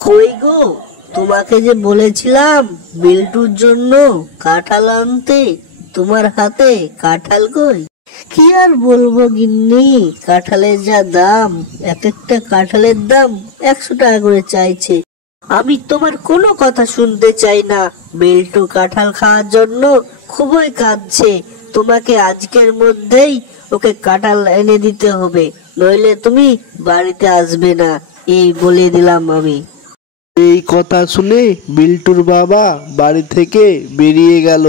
কই গো, তোমাকে যে বলেছিলাম বিল্টুর জন্য কাঁঠাল আনতে, তোমার হাতে কাঁঠাল কই? কি আর বলবো গিন্নি, কাঁঠালের যা দাম, এক একটা কাঁঠালের দাম 100 টাকা করে চাইছে। আমি তোমার কোনো কথা শুনতে চাই না। বিল্টু কাঁঠাল খাওয়ার জন্য খুবই কাঁদছে। তোমাকে আজকের মধ্যেই ওকে কাঁঠাল এনে দিতে হবে, নইলে তুমি বাড়িতে আসবে না, এই বলে দিলাম আমি। এই কথা শুনে বিল্টুর বাবা বাড়ি থেকে বেরিয়ে গেল।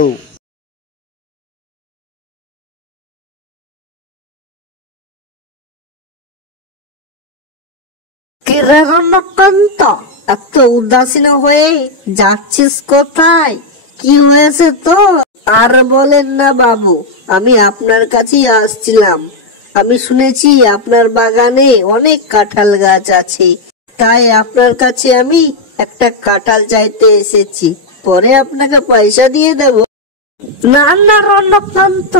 রণকান্ত, এত উদাসীন হয়ে যাচ্ছিস কোথায়? কি হয়েছে তো? আর বলেন না বাবু, আমি আপনার কাছেই আসছিলাম। আমি শুনেছি আপনার বাগানে অনেক কাঁঠাল গাছ আছে, তাই আপনার কাছে আমি একটা কাঁঠাল চাইতে এসেছি, পরে আপনাকে পয়সা দিয়ে দেব। না না রণকান্ত,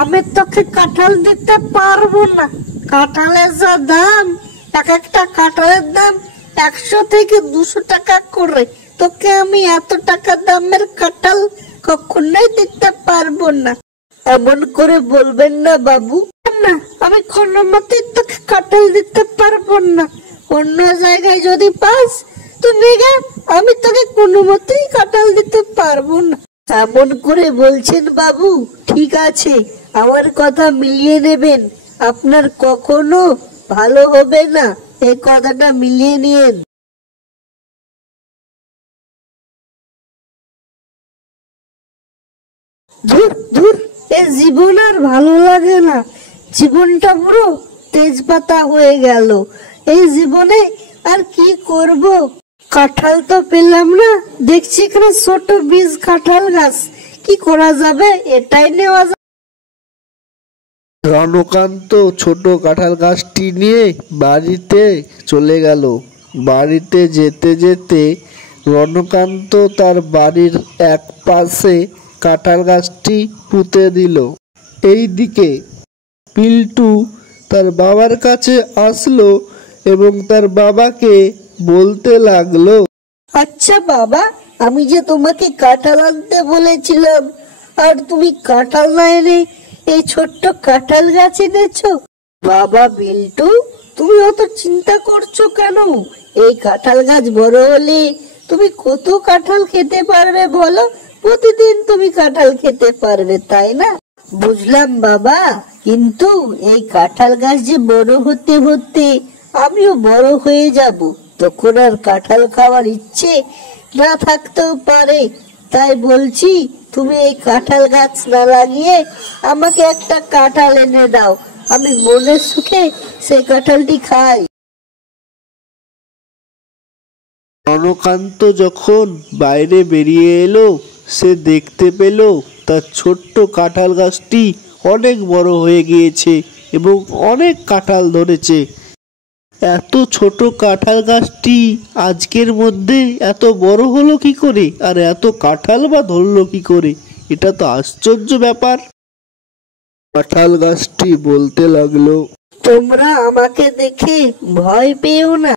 আমি তোকে কাঁঠাল দিতে পারবো না। কাঁঠালের যা দাম, এক একটা কাঁঠালের দাম 100 থেকে 200 টাকা করে। তোকে আমি এত টাকা দামের কাঁঠাল কখনোই দিতে পারবো না। এমন করে বলবেন না বাবু। না, আমি কোনো মতেই তোকে কাঁঠাল দিতে পারবো না। অন্য জায়গায় যদি পাস তো নিগা, আমি তোকে কোনো মতেই কাঁঠাল দিতে পারবো না। এমন করে বলছেন বাবু? ঠিক আছে, আমার কথা মিলিয়ে নেবেন, আপনার কখনো ভালো হবে না, এই কথাটা মিলিয়ে নিয়েন। ধুর ধুর, এই জীবন আর ভালো লাগে না। জীবনটা পুরো তেজপাতা হয়ে গেল। এই জীবনে আর কি করব? কাঁঠাল তো পেলাম না, দেখছি এখানে ছোট বীজ কাঁঠাল গাছ। কি করা যাবে? এটাই নেওয়া যাবে। রণকান্ত ছোট কাঁঠাল গাছটি নিয়ে বাড়িতে চলে গেল। বাড়িতে যেতে যেতে রণকান্ত তার বাড়ির এক পাশে কাঁঠাল গাছটি পুঁতে দিল। এইদিকে বিল্টু তার বাবার কাছে আসলো এবং তার বাবাকে বলতে লাগলো, আচ্ছা বাবা, আমি যে তোমাকে কাঁঠাল আনতে বলেছিলাম, আর তুমি কাঁঠাল না এনে এই ছোট্ট কাঁঠাল গাছ এনেছো। বাবা বিল্টু, তুমি অত চিন্তা করছো কেন? এই কাঁঠাল গাছ বড় হলে তুমি কত কাঁঠাল খেতে পারবে বলো? প্রতিদিন তুমি কাঁঠাল খেতে পারবে, তাই না? বুঝলাম বাবা, কিন্তু এই কাঁঠাল গাছ যে বড় হতে হতে আমিও বড় হয়ে যাব, তখন আর কাঁঠাল খাওয়ার ইচ্ছে না থাকতেও পারে। তাই বলছি, তুমি এই কাঁঠাল গাছ না লাগিয়ে আমাকে একটা কাঁঠাল এনে দাও, আমি মনের সুখে সেই কাঁঠালটি খাই। রণকান্ত যখন বাইরে বেরিয়ে এলো, সে দেখতে পেল তার ছোট্ট কাঁঠাল গাছটি অনেক বড় হয়ে গিয়েছে এবং অনেক কাঁঠাল ধরেছে। এত ছোট কাঁঠাল গাছটি আজকের মধ্যে এত বড় হলো কি করে, আর এত কাঁঠাল বা ধরলো কি করে? এটা তো আশ্চর্য ব্যাপার। কাঁঠাল গাছটি বলতে লাগলো, তোমরা আমাকে দেখে ভয় পেও না।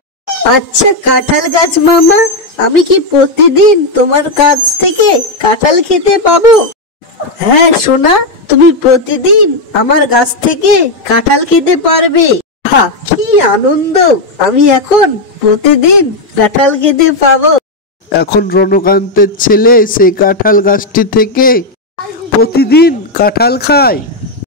আচ্ছা কাঁঠাল গাছ মামা, আমি কি প্রতিদিন তোমার কাছ থেকে কাঁঠাল খেতে পাবো? হ্যাঁ সোনা, তুমি প্রতিদিন আমার গাছ থেকে কাঁঠাল খেতে পারবে। কি আনন্দ, আমি এখন প্রতিদিন কাঁঠাল খেতে পাবো। এখন রণকান্তের ছেলে সেই কাঁঠাল গাছটি থেকে প্রতিদিন কাঁঠাল খায়।